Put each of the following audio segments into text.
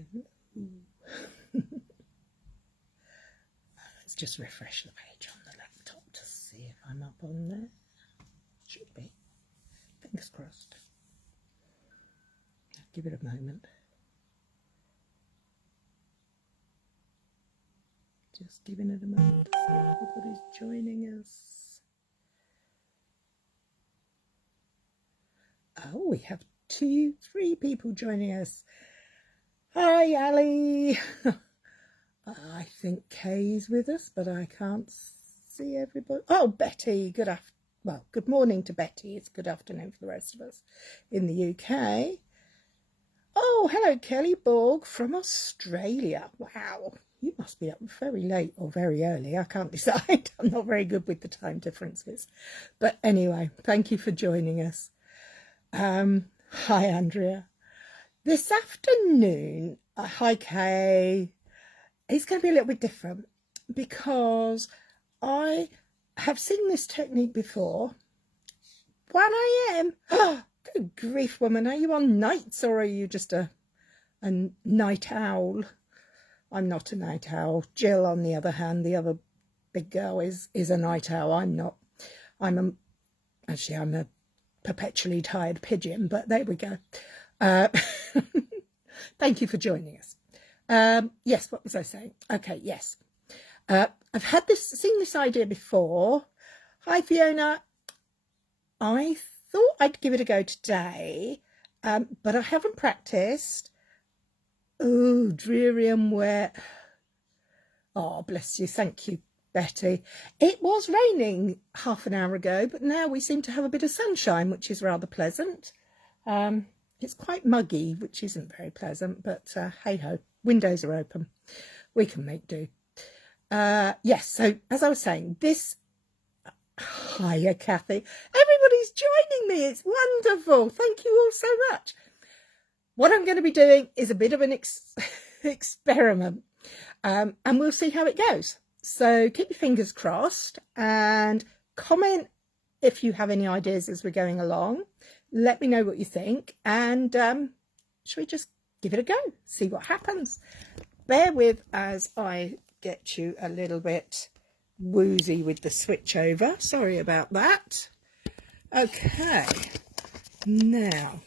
Hello. Let's just refresh the page on the laptop to see if I'm up on there. Should be. Fingers crossed. Give it a moment. Just giving it a moment to see if everybody's joining us. Oh, we have 3 people joining us. Hi, Ali. I think Kay's with us, but I can't see everybody. Oh, Betty. Good morning to Betty. It's good afternoon for the rest of us in the UK. Oh, hello, Kelly Borg from Australia. Wow, you must be up very late or very early. I can't decide. I'm not very good with the time differences. But anyway, thank you for joining us. Hi, Andrea. This afternoon, hi, Kay. It's going to be a little bit different because I have seen this technique before. 1 a.m. Oh, good grief, woman. Are you on nights or are you just a night owl? I'm not a night owl. Jill, on the other hand, the other big girl, is a night owl. I'm not. I'm a perpetually tired pigeon, but there we go. Thank you for joining us. Yes, what was I saying? Okay, yes. I've seen this idea before. Hi, Fiona. I thought I'd give it a go today, but I haven't practiced. Oh, dreary and wet. Oh, bless you. Thank you, Betty. It was raining half an hour ago, but now we seem to have a bit of sunshine, which is rather pleasant. It's quite muggy, which isn't very pleasant, but hey-ho, windows are open. We can make do. Yes, so as I was saying, this... Hiya, Kathy. Everybody's joining me. It's wonderful. Thank you all so much. What I'm going to be doing is a bit of an experiment, and we'll see how it goes. So keep your fingers crossed and comment if you have any ideas as we're going along. Let me know what you think, and shall we just give it a go, see what happens? Bear with as I get you a little bit woozy with the switch over. Sorry about that. Okay, now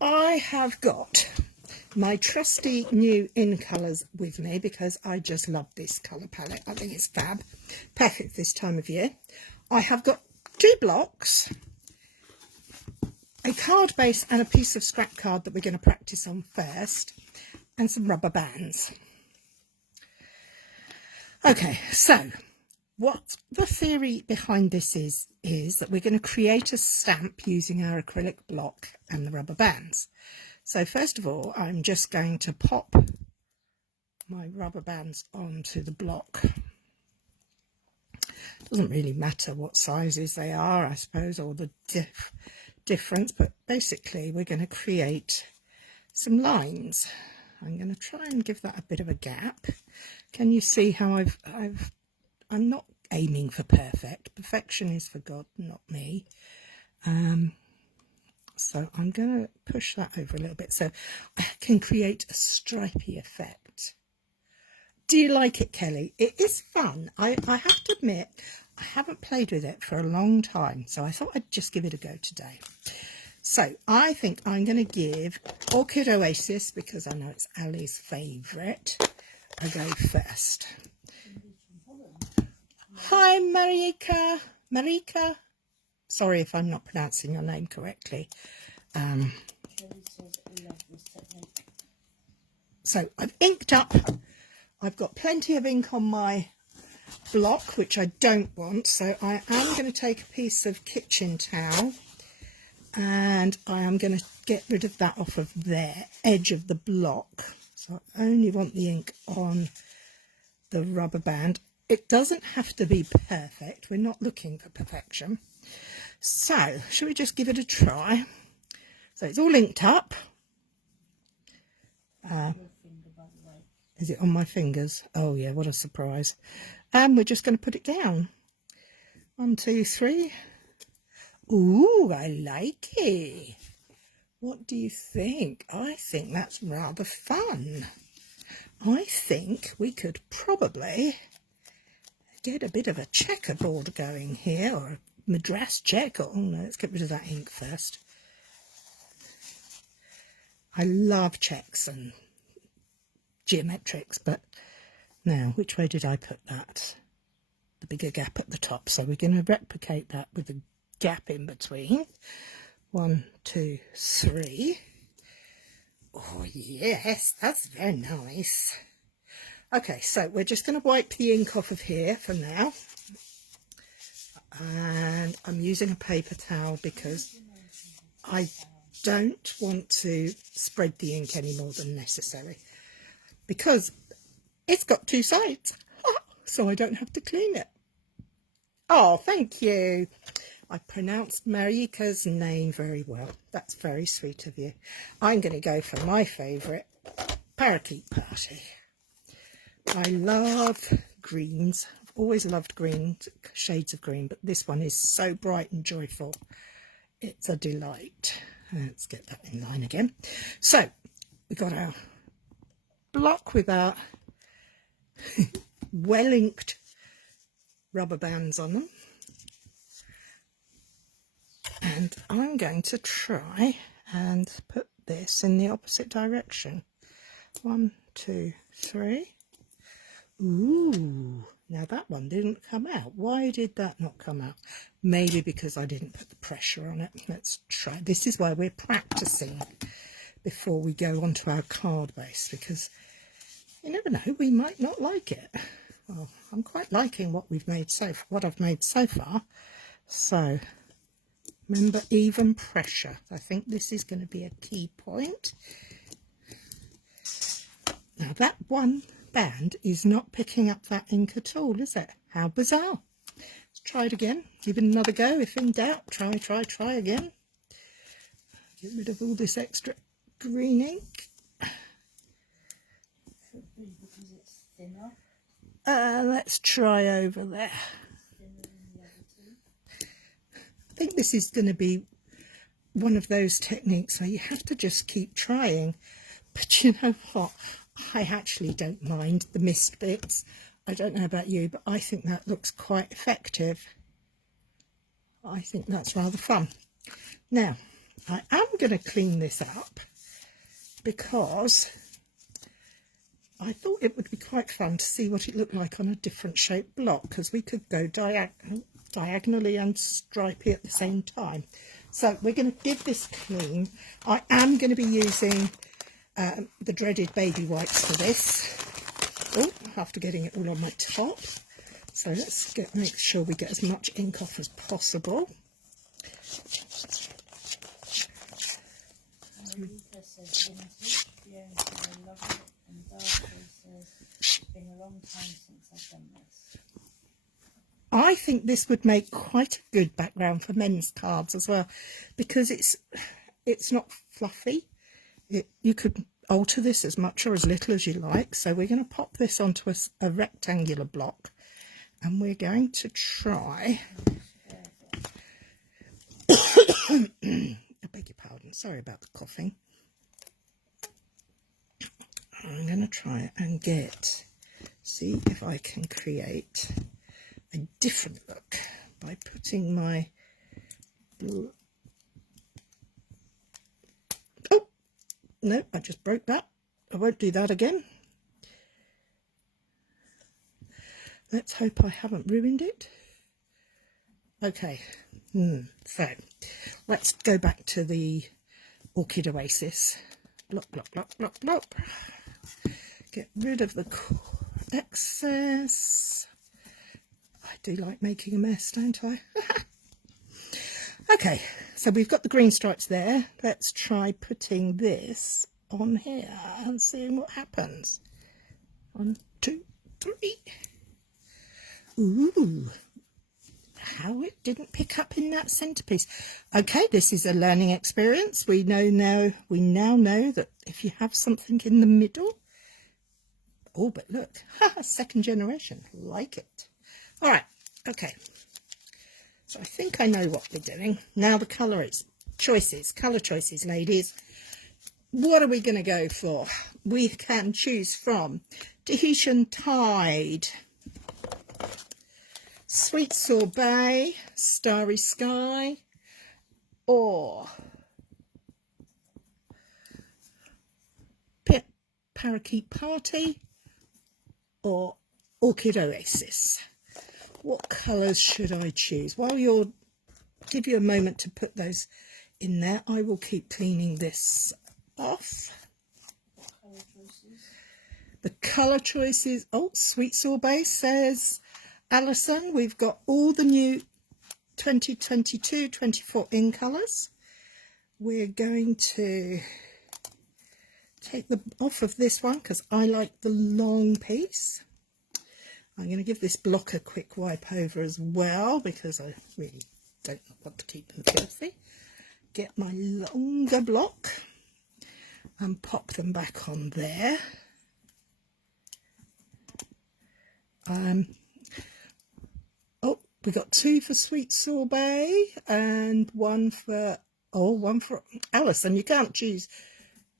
I have got my trusty new in colours with me because I just love this colour palette. I think it's fab, perfect this time of year. I have got 2 blocks, a card base and a piece of scrap card that we're going to practice on first, and some rubber bands. Okay, so what the theory behind this is that we're going to create a stamp using our acrylic block and the rubber bands. So first of all, I'm just going to pop my rubber bands onto the block. Doesn't really matter what sizes they are, I suppose, or the difference, but basically we're going to create some lines. I'm going to try and give that a bit of a gap. Can you see how I'm not aiming for perfect. Perfection is for God, not me. So I'm going to push that over a little bit so I can create a stripy effect. Do you like it, Kelly? It is fun. I have to admit, I haven't played with it for a long time, so I thought I'd just give it a go today. So I think I'm going to give Orchid Oasis, because I know it's Ali's favourite, a go first. Hi, Marika. Sorry if I'm not pronouncing your name correctly. So I've inked up. I've got plenty of ink on my block, which I don't want. So I am going to take a piece of kitchen towel and I am going to get rid of that off of the edge of the block. So I only want the ink on the rubber band. It doesn't have to be perfect. We're not looking for perfection. So, shall we just give it a try? So it's all inked up. Is it on my fingers? Oh yeah, what a surprise. And we're just going to put it down. 1, 2, 3. Ooh, I like it. What do you think? I think that's rather fun. I think we could probably get a bit of a checkerboard going here, or a Madras check. Oh no, let's get rid of that ink first. I love checks and geometrics, but now, which way did I put that? The bigger gap at the top. So we're going to replicate that with a gap in between. 1, 2, 3. Oh yes, that's very nice. Okay, so we're just going to wipe the ink off of here for now. And I'm using a paper towel because I don't want to spread the ink any more than necessary, because it's got 2 sides, so I don't have to clean it. Oh, thank you. I pronounced Marika's name very well. That's very sweet of you. I'm going to go for my favourite, Parakeet Party. I love greens. I've always loved green, shades of green, but this one is so bright and joyful. It's a delight. Let's get that in line again. So we've got our block with our well inked rubber bands on them, and I'm going to try and put this in the opposite direction. 1, 2, 3. Ooh, now that one didn't come out. Why did that not come out? Maybe because I didn't put the pressure on it. Let's try. This is why we're practicing before we go onto our card base, because you never know, we might not like it. Well, I'm quite liking what I've made so far. So remember, even pressure. I think this is going to be a key point. Now that one band is not picking up that ink at all, is it? How bizarre. Let's try it again. Give it another go. If in doubt, try again. Get rid of all this extra green ink. Because it's thinner. Let's try over there. I think this is going to be one of those techniques where you have to just keep trying. But you know what? I actually don't mind the missed bits. I don't know about you, but I think that looks quite effective. I think that's rather fun. Now, I am going to clean this up because I thought it would be quite fun to see what it looked like on a different shaped block, because we could go diagonally and stripy at the same time. So we're going to give this clean. I am going to be using the dreaded baby wipes for this. Oh, after getting it all on my top. So let's make sure we get as much ink off as possible. Marika says vintage, Fiona says I love it, and Darcy says it's been a long time since I've done this. I think this would make quite a good background for men's cards as well, because it's not fluffy. You could alter this as much or as little as you like. So we're going to pop this onto a rectangular block, and we're going to try I beg your pardon, sorry about the coughing. I'm going to try and see if I can create a different look by putting my oh no, I just broke that. I won't do that again. Let's hope I haven't ruined it. Okay, so let's go back to the Orchid Oasis. Blop, blop, blop, blop, blop. Get rid of the excess. I do like making a mess, don't I? Okay, so we've got the green stripes there. Let's try putting this on here and seeing what happens. 1, 2, 3. Ooh, how it didn't pick up in that centerpiece. Okay, this is a learning experience. We now know that if you have something in the middle. Oh, but look, second generation, like it. All right, okay. So I think I know what we're doing. Now the colour is choices, colour choices, ladies. What are we going to go for? We can choose from Tahitian Tide, Sweet Sorbet, Starry Sky, or Parakeet Party, or Orchid Oasis. What colours should I choose? While you'll give you a moment to put those in there, I will keep cleaning this off. Colour choices. The colour choices, oh, Sweet Sorbet says Alison, we've got all the new 2022-24 in colours. We're going to take the off of this one because I like the long piece. I'm going to give this block a quick wipe over as well because I really don't want to keep them filthy. Get my longer block and pop them back on there. Oh, we got 2 for Sweet Sorbet and one for Alison. You can't choose.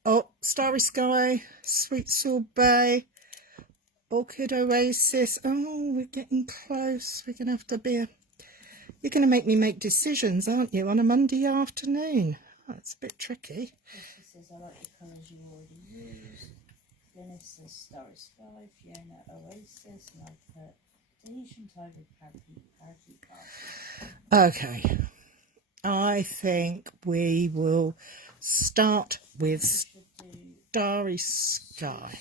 Oh, Starry Sky, Sweet Sorbet, Orchid Oasis. Oh, we're getting close. We're going to have to be you're going to make me make decisions, aren't you, on a Monday afternoon? Oh, it's a bit tricky. This says, I like the colours you already used. Dennis says Starry Sky, Fiona Oasis, and I've put Tahitian Tide with Parakeet Party. Okay. I think we will start with Starry Sky.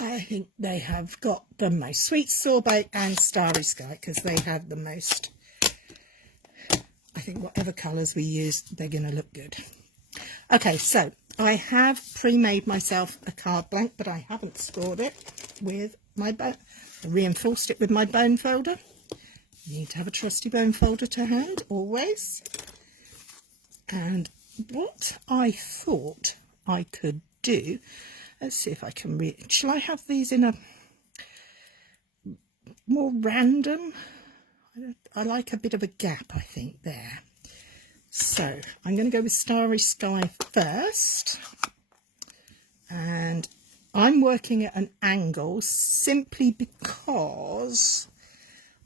I think they have got the most. Sweet Sorbet and Starry Sky, because they have the most. I think whatever colours we use, they're going to look good. Okay, so I have pre-made myself a card blank, but I haven't scored it with my bone. I reinforced it with my bone folder. You need to have a trusty bone folder to hand, always. And what I thought I could do, let's see if I can read. Shall I have these in a more random? I like a bit of a gap, I think, there. So I'm going to go with Starry Sky first. And I'm working at an angle simply because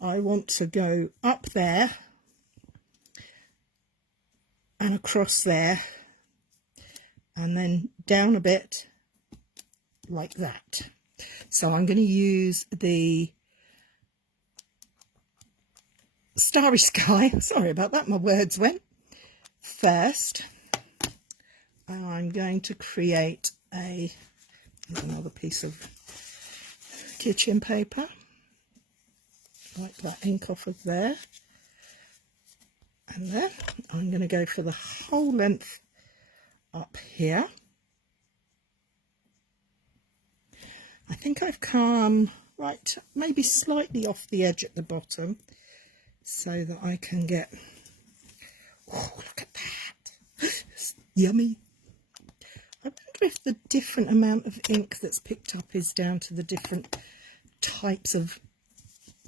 I want to go up there and across there and then down a bit like that. So I'm going to use the Starry Sky, sorry about that, my words went, first. And I'm going to create another piece of kitchen paper. Wipe that ink off of there. And then I'm going to go for the whole length up here. I think I've come right, maybe slightly off the edge at the bottom so that I can get, oh, look at that, it's yummy. I wonder if the different amount of ink that's picked up is down to the different types of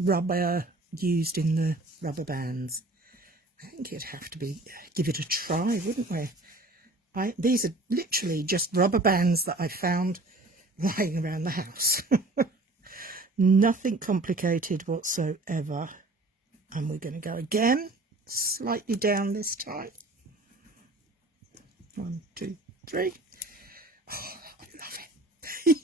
rubber used in the rubber bands. I think you'd have to give it a try, wouldn't we? These are literally just rubber bands that I found lying around the house. Nothing complicated whatsoever. And we're going to go again, slightly down this time. 1, 2, 3. Oh, I love it.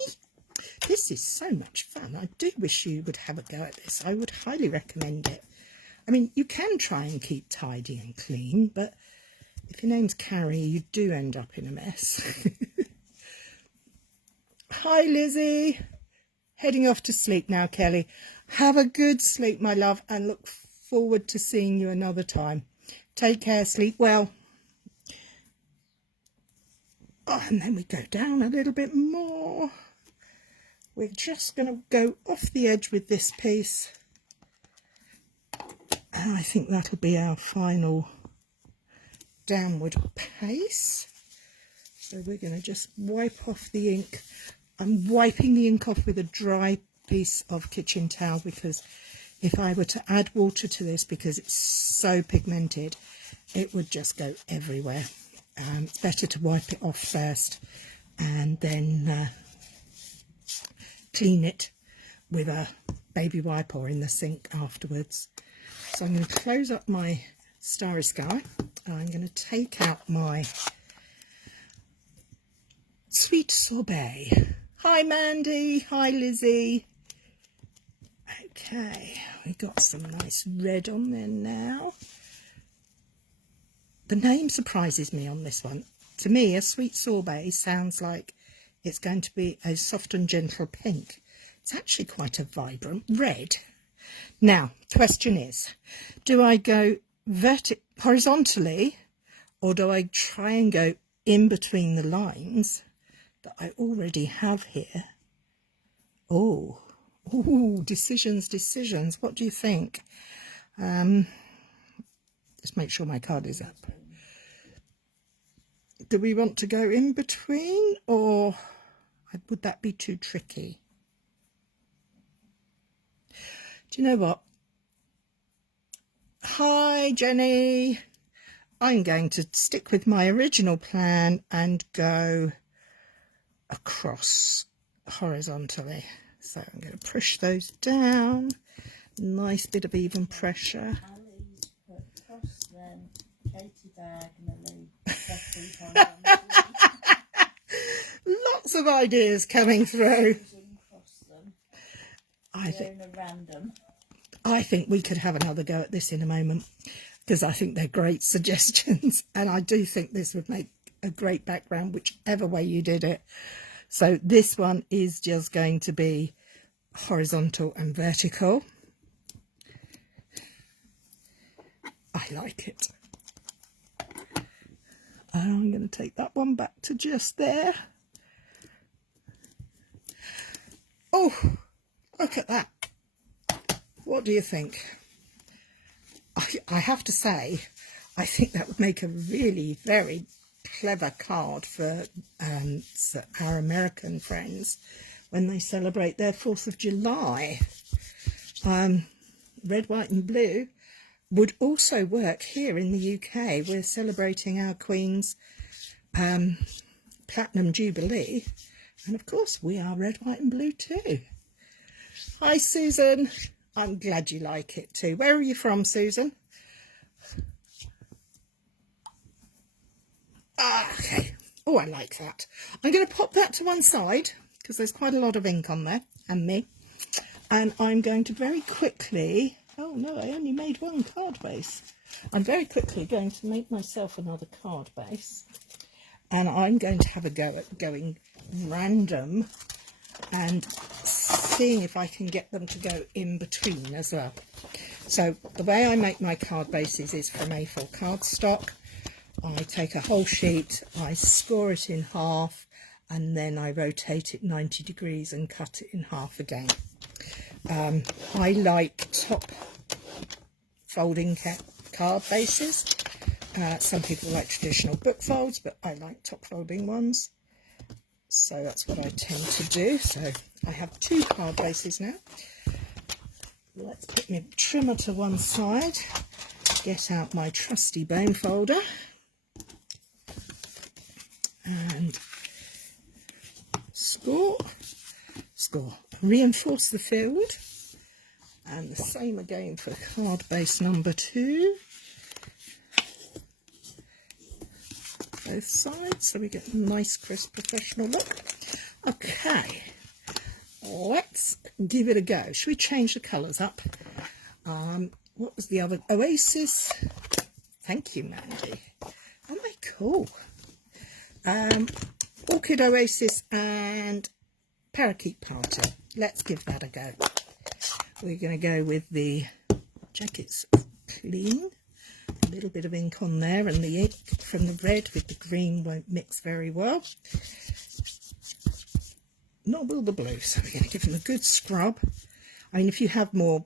This is so much fun. I do wish you would have a go at this. I would highly recommend it. I mean, you can try and keep tidy and clean, but if your name's Cary, you do end up in a mess. Hi, Lizzie. Heading off to sleep now, Kelly. Have a good sleep, my love, and look forward to seeing you another time. Take care, sleep well. Oh, and then we go down a little bit more. We're just going to go off the edge with this piece. And I think that'll be our final downward pace. So we're going to just wipe off the ink. I'm wiping the ink off with a dry piece of kitchen towel because if I were to add water to this, because it's so pigmented, it would just go everywhere. It's better to wipe it off first and then clean it with a baby wipe or in the sink afterwards. So I'm going to close up my Starry Sky. I'm going to take out my Sweet Sorbet. Hi Mandy, hi Lizzie. Okay, we've got some nice red on there now. The name surprises me on this one. To me, a Sweet Sorbet sounds like it's going to be a soft and gentle pink. It's actually quite a vibrant red. Now, question is, do I go horizontally, or do I try and go in between the lines that I already have here? Oh, ooh, decisions. What do you think? Just make sure my card is up. Do we want to go in between, or would that be too tricky? Do you know what? Hi, Jenny. I'm going to stick with my original plan and go across horizontally. So I'm going to push those down. Nice bit of even pressure. Ali's put cross them, Katie diagonally, Becky horizontally. Lots of ideas coming through. Cross them. I think Random. I think we could have another go at this in a moment, because I think they're great suggestions, and I do think this would make a great background whichever way you did it. So this one is just going to be horizontal and vertical. I like it. I'm going to take that one back to just there. Oh, look at that. What do you think? I have to say, I think that would make a really very clever card for our American friends when they celebrate their 4th of July. Red, white and blue would also work here in the UK. We're celebrating our Queen's Platinum Jubilee. And of course, we are red, white and blue too. Hi, Susan. I'm glad you like it too. Where are you from, Susan? Okay. Oh, I like that. I'm going to pop that to one side because there's quite a lot of ink on there and me. And I'm going to very quickly... Oh, no, I only made one card base. I'm very quickly going to make myself another card base. And I'm going to have a go at going random and seeing if I can get them to go in between as well. So the way I make my card bases is from A4 cardstock. I take a whole sheet, I score it in half, and then I rotate it 90 degrees and cut it in half again. I like top folding card bases. Some people like traditional book folds, but I like top folding ones. So that's what I tend to do. So I have 2 card bases now. Let's put my trimmer to one side, get out my trusty bone folder, and score, reinforce the field, and the same again for card base number 2. Both sides, so we get a nice crisp professional look. Okay, let's give it a go. Should we change the colours up? What was the other? Oasis. Thank you, Mandy. Aren't they cool? Orchid Oasis and Parakeet Party. Let's give that a go. We're going to go with the jacket's clean. A little bit of ink on there, and the ink from the red with the green won't mix very well. Nor will the blue, so we're going to give them a good scrub. I mean, if you have more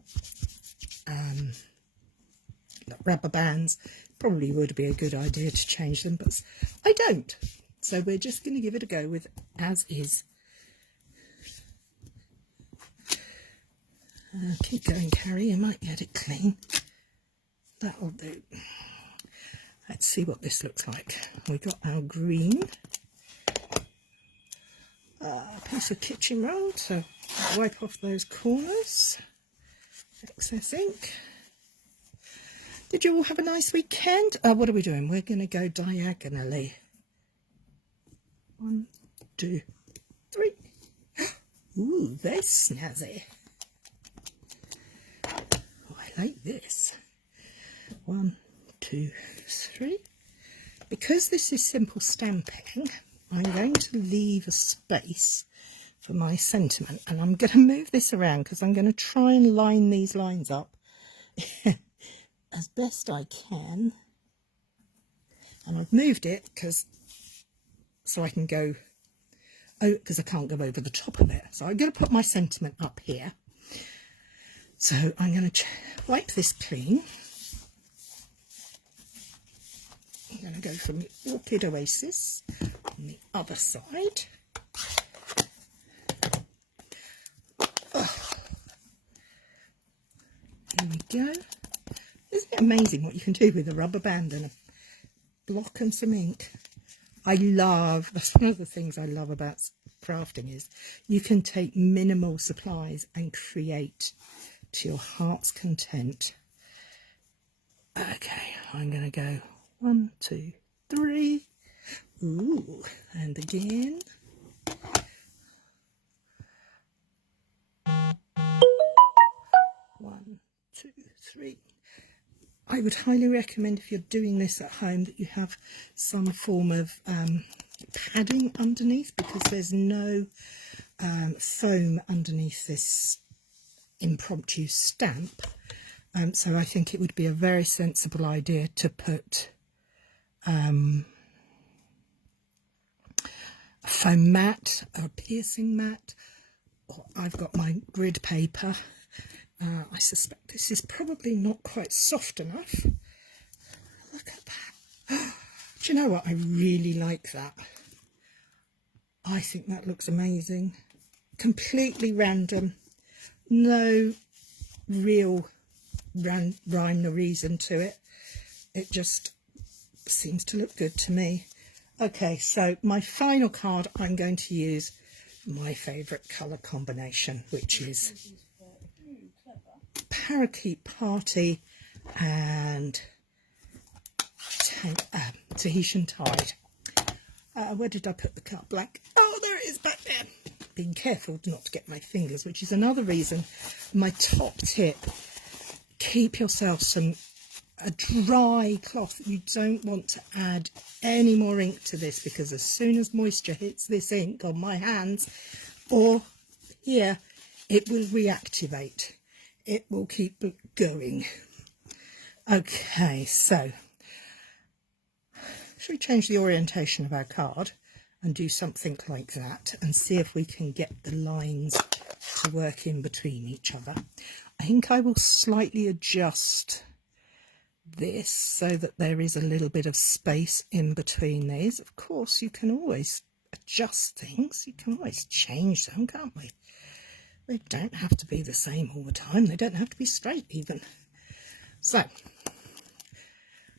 rubber bands, probably would be a good idea to change them, but I don't. So we're just going to give it a go with as is. Keep going, Cary, you might get it clean. That'll do. Let's see what this looks like. We got our green piece of kitchen roll to wipe off those corners, excess ink. Did you all have a nice weekend? What are we doing? We're going to go diagonally. 1, 2, 3. Ooh, very snazzy. Oh, I like this. 1, 2, 3. Because this is simple stamping, I'm going to leave a space for my sentiment, and I'm going to move this around because I'm going to try and line these lines up as best I can. And I've moved it so I can go, because I can't go over the top of it. So I'm going to put my sentiment up here. So I'm going to wipe this clean. I'm going to go from the Orchid Oasis on the other side. Oh. Here we go. Isn't it amazing what you can do with a rubber band and a block and some ink? That's one of the things I love about crafting, is you can take minimal supplies and create to your heart's content. Okay, I'm going to go 1, 2, 3. Ooh, and again. 1, 2, 3. I would highly recommend, if you're doing this at home, that you have some form of padding underneath, because there's no foam underneath this impromptu stamp. So I think it would be a very sensible idea to put a foam mat or a piercing mat. Or I've got my grid paper. I suspect this is probably not quite soft enough. Look at that. Do you know what? I really like that. I think that looks amazing. Completely random. No real rhyme or reason to it. It just seems to look good to me. Okay, so my final card, I'm going to use my favourite colour combination, which is Parakeet Party and Tahitian Tide. Where did I put the card blank? Oh, there it is back there. Being careful not to get my fingers, which is another reason. My top tip, keep yourself a dry cloth. You don't want to add any more ink to this, because as soon as moisture hits this ink on my hands or here, it will reactivate. It will keep going. Okay, so should we change the orientation of our card and do something like that and see if we can get the lines to work in between each other? I think I will slightly adjust this so that there is a little bit of space in between these. Of course, you can always adjust things. You can always change them, can't we? They don't have to be the same all the time. They don't have to be straight even. So,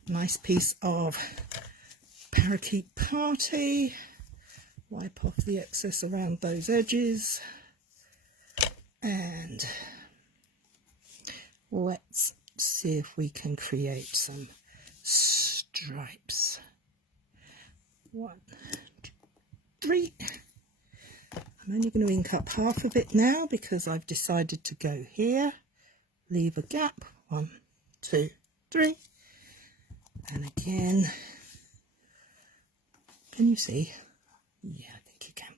nice piece of Parakeet Party. Wipe off the excess around those edges. And let's see if we can create some stripes. 1, 2, 3. I'm only going to ink up half of it now because I've decided to go here. Leave a gap. 1, 2, 3. And again, can you see? Yeah, I think you can.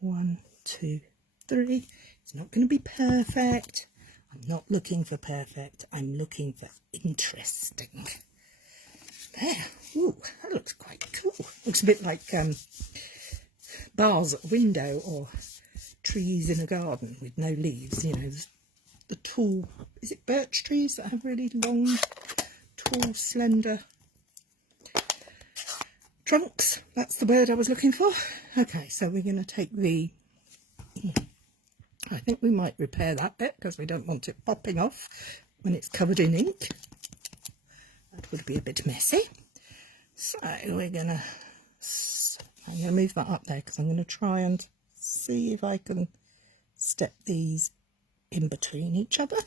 1, 2, 3. It's not going to be perfect. I'm not looking for perfect. I'm looking for interesting. There. Ooh, that looks quite cool. Looks a bit like bars at a window or trees in a garden with no leaves. You know, the tall, is it birch trees that have really long, tall, slender trunks? That's the word I was looking for. Okay, so we're going to take the, I think we might repair that bit because we don't want it popping off when it's covered in ink. would be a bit messy. So I'm gonna move that up there because I'm gonna try and see if I can step these in between each other.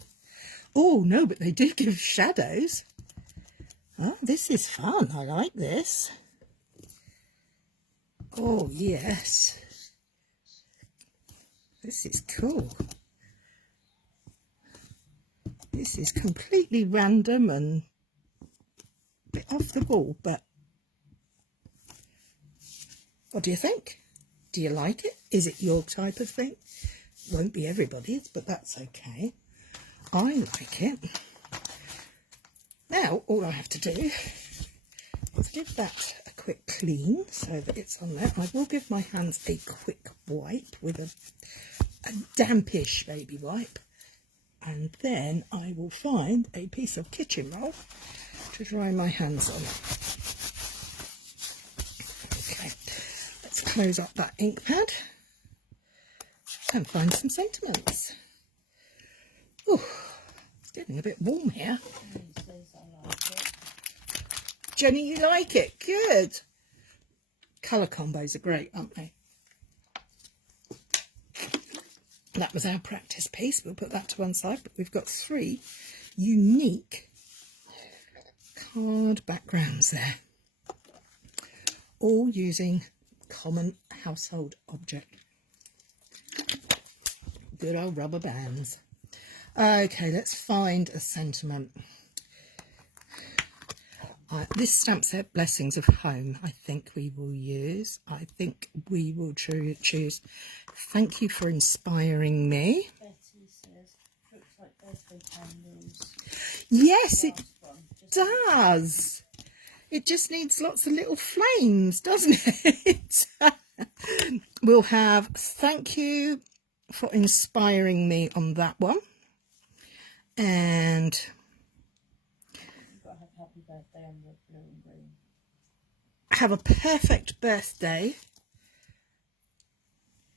Oh no, but they do give shadows. Oh, this is fun. I like this. Oh yes, this is cool. This is completely random and a bit off the wall, but what do you think? Do you like it? Is it your type of thing? Won't be everybody's, but that's okay. I like it. Now all I have to do is give that a quick clean so that it's on there. I will give my hands a quick wipe with a dampish baby wipe, and then I will find a piece of kitchen roll to dry my hands on. Okay, let's close up that ink pad and find some sentiments. Oh, it's getting a bit warm here. Jenny, you like it? Good. Colour combos are great, aren't they? That was our practice piece. We'll put that to one side, but we've got 3 unique card backgrounds there, all using common household object. Good old rubber bands. Okay, let's find a sentiment. This stamp set, Blessings of Home, I think we will use. I think we will choose Thank You for Inspiring Me. Betty says, looks like birthday candles. Yes, it does. It just needs lots of little flames, doesn't it? We'll have Thank You for Inspiring Me on that one. And You've got to have happy birthday on the blue and green. have a perfect birthday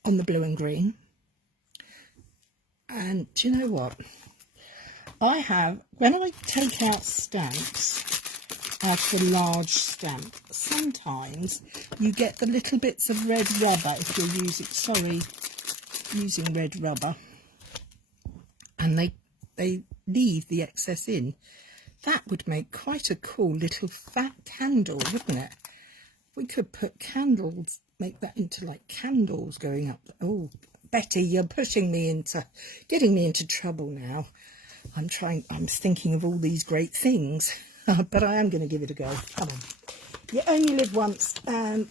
on the blue and green. And do you know what? I have, when I take out stamps out of a large stamp, sometimes you get the little bits of red rubber if you're using red rubber, and they leave the excess in. That would make quite a cool little fat candle, wouldn't it? We could put candles, make that into like candles going up. Oh, Betty, you're pushing me into, getting me into trouble now. I'm thinking of all these great things, but I am going to give it a go. Come on. You only live once, and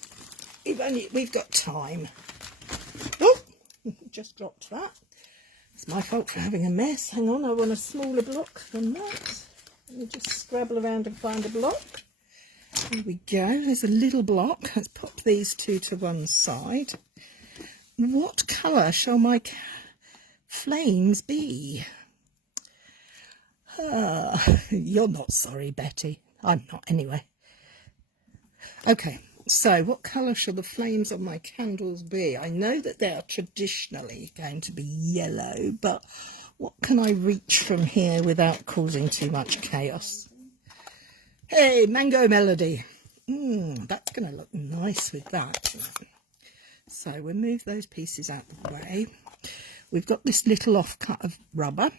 we've got time. Oh, just dropped that. It's my fault for having a mess. Hang on, I want a smaller block than that. Let me just scrabble around and find a block. There we go. There's a little block. Let's pop these 2 to one side. What colour shall my flames be? You're not sorry, Betty. I'm not anyway. Okay, so what colour shall the flames of my candles be? I know that they are traditionally going to be yellow, but what can I reach from here without causing too much chaos? Hey, Mango Melody. That's going to look nice with that. So we'll move those pieces out of the way. We've got this little offcut of rubber,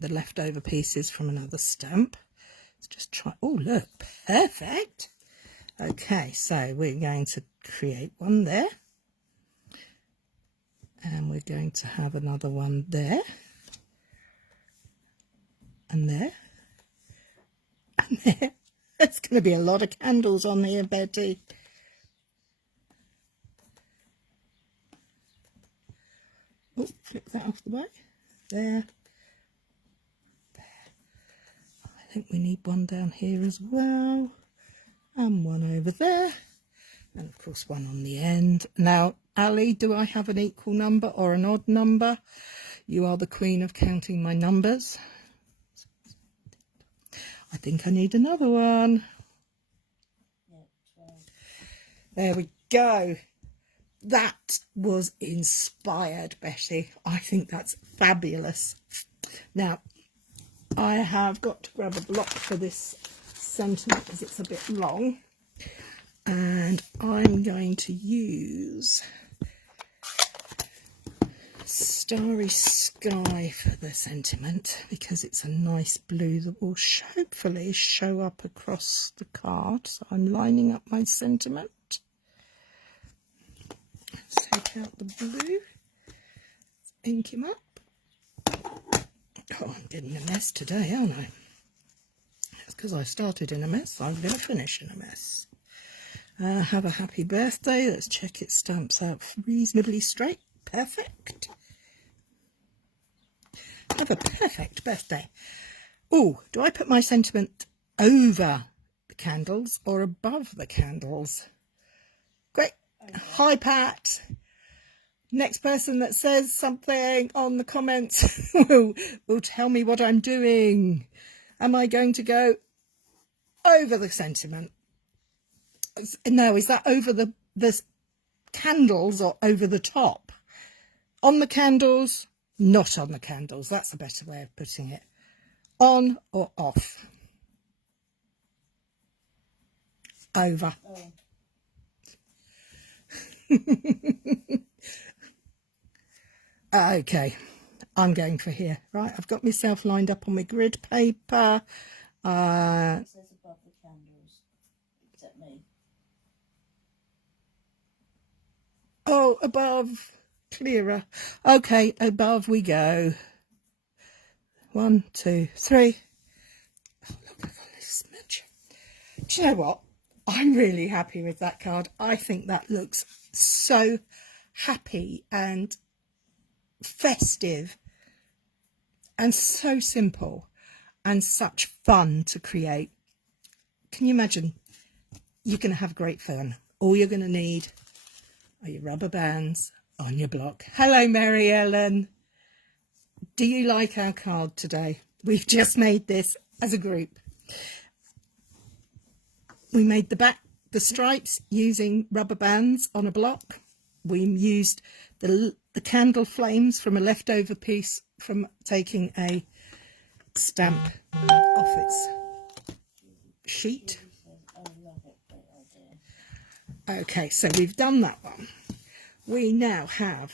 the leftover pieces from another stamp. Let's just try. Oh, look, perfect. Okay, so we're going to create one there. And we're going to have another one there. And there. And there. There's going to be a lot of candles on here, Betty. Oh, flip that off the back. There. I think we need one down here as well. And one over there. And of course one on the end. Now, Ali, do I have an equal number or an odd number? You are the queen of counting my numbers. I think I need another one. There we go. That was inspired, Betty. I think that's fabulous. Now, I have got to grab a block for this sentiment because it's a bit long. And I'm going to use Starry Sky for the sentiment because it's a nice blue that will hopefully show up across the card. So I'm lining up my sentiment. Let's take out the blue, ink him up. Oh, I'm getting a mess today, aren't I? That's because I started in a mess, I'm going to finish in a mess. Have a happy birthday. Let's check it stamps out reasonably straight. Perfect. Have a perfect birthday. Oh, do I put my sentiment over the candles or above the candles? Great. Hi, Pat. Next person that says something on the comments will tell me what I'm doing. Am I going to go over the sentiment? No, is that over the candles or over the top? On the candles, not on the candles. That's a better way of putting it. On or off? Over. Oh. Okay, I'm going for here. Right, I've got myself lined up on my grid paper. It says above the candles, except me. Oh, above, clearer. Okay, above we go. 1, 2, 3. Oh, look, I've got this smudge. Do you know what? I'm really happy with that card. I think that looks so happy and festive and so simple and such fun to create. Can you imagine? You're going to have great fun. All you're going to need are your rubber bands on your block. Hello, Mary Ellen. Do you like our card today? We've just made this as a group. We made the stripes using rubber bands on a block. We used the candle flames from a leftover piece from taking a stamp off its sheet. Okay, so we've done that one. We now have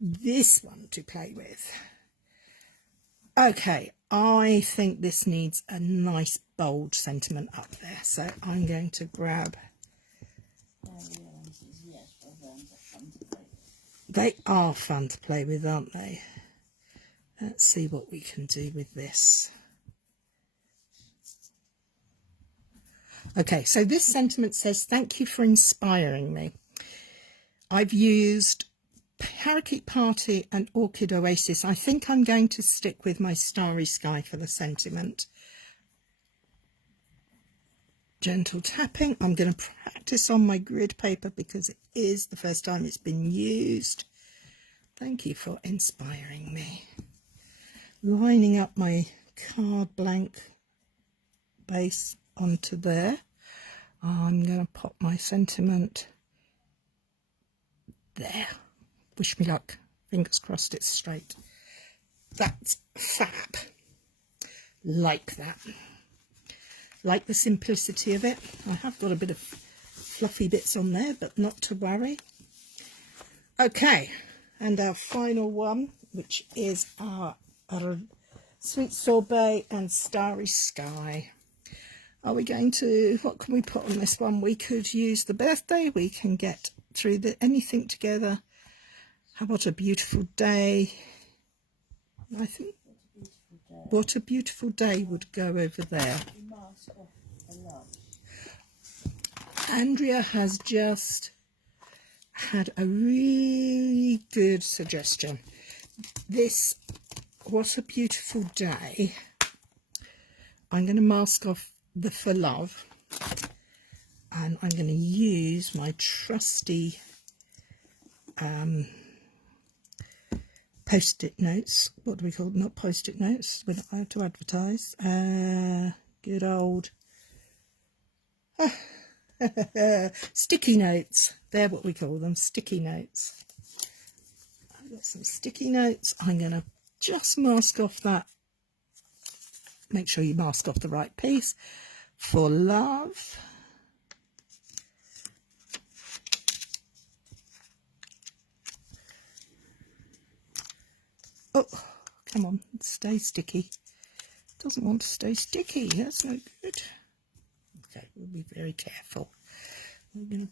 this one to play with. Okay, I think this needs a nice bold sentiment up there, so I'm going to grab. They are fun to play with, aren't they? Let's see what we can do with this. Okay, so this sentiment says, thank you for inspiring me. I've used Parakeet Party and Orchid Oasis. I think I'm going to stick with my Starry Sky for the sentiment. Gentle tapping. I'm going to practice on my grid paper because it is the first time it's been used. Thank you for inspiring me. Lining up my card blank base onto there. I'm going to pop my sentiment there. Wish me luck. Fingers crossed it's straight. That's fab. Like that. Like the simplicity of it. I have got a bit of fluffy bits on there, but not to worry. Okay, and our final one, which is our Sweet Sorbet and Starry Sky. Are we going to, what can we put on this one? We could use the birthday. We can get through anything together. How about a beautiful day? I think what a beautiful day would go over there. Andrea has just had a really good suggestion. This, what a beautiful day. I'm going to mask off the For Love, and I'm going to use my trusty post-it notes. What do we call them? Not post-it notes, I have to advertise. Good old sticky notes. They're what we call them, sticky notes. I've got some sticky notes. I'm going to just mask off that. Make sure you mask off the right piece. for love. Oh, come on, stay sticky. Doesn't want to stay sticky. That's no good. Okay, we'll be very careful. We're gonna,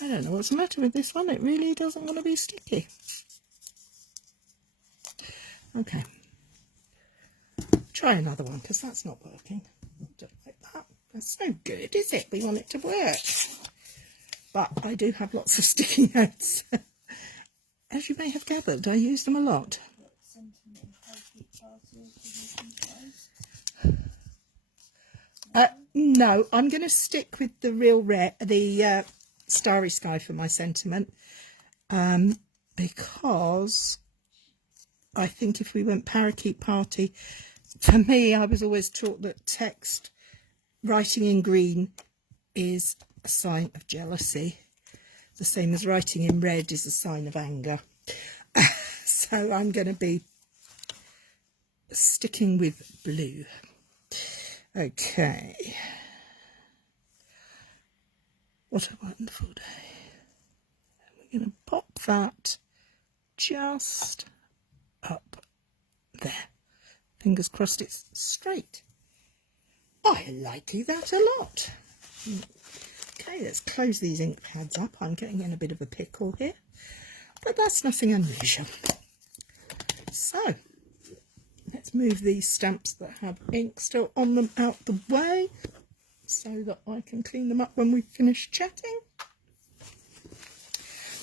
I don't know what's the matter with this one. It really doesn't want to be sticky. Okay. Try another one because that's not working. Don't like that. That's no good, is it? We want it to work. But I do have lots of sticky notes. As you may have gathered, I use them a lot. No, I'm going to stick with the real red, the Starry Sky for my sentiment, because I think if we went Parakeet Party, for me, I was always taught that text, writing in green, is a sign of jealousy. The same as writing in red is a sign of anger. So I'm going to be sticking with blue. Okay. What a wonderful day. We're going to pop that just up there. Fingers crossed it's straight. I like that a lot. Okay, let's close these ink pads up. I'm getting in a bit of a pickle here, but that's nothing unusual. So, let's move these stamps that have ink still on them out the way so that I can clean them up when we finish chatting.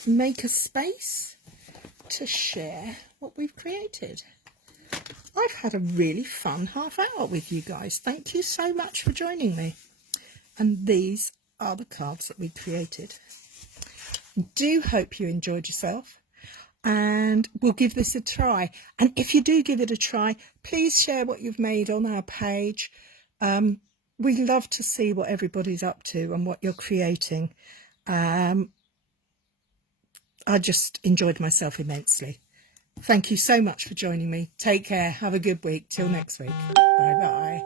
Make a space to share what we've created. I've had a really fun half hour with you guys. Thank you so much for joining me. And these are the cards that we created. Do hope you enjoyed yourself, and we'll give this a try. And if you do give it a try, please share what you've made on our page. We love to see what everybody's up to and what you're creating. I just enjoyed myself immensely. Thank you so much for joining me. Take care. Have a good week. Till next week. Bye bye.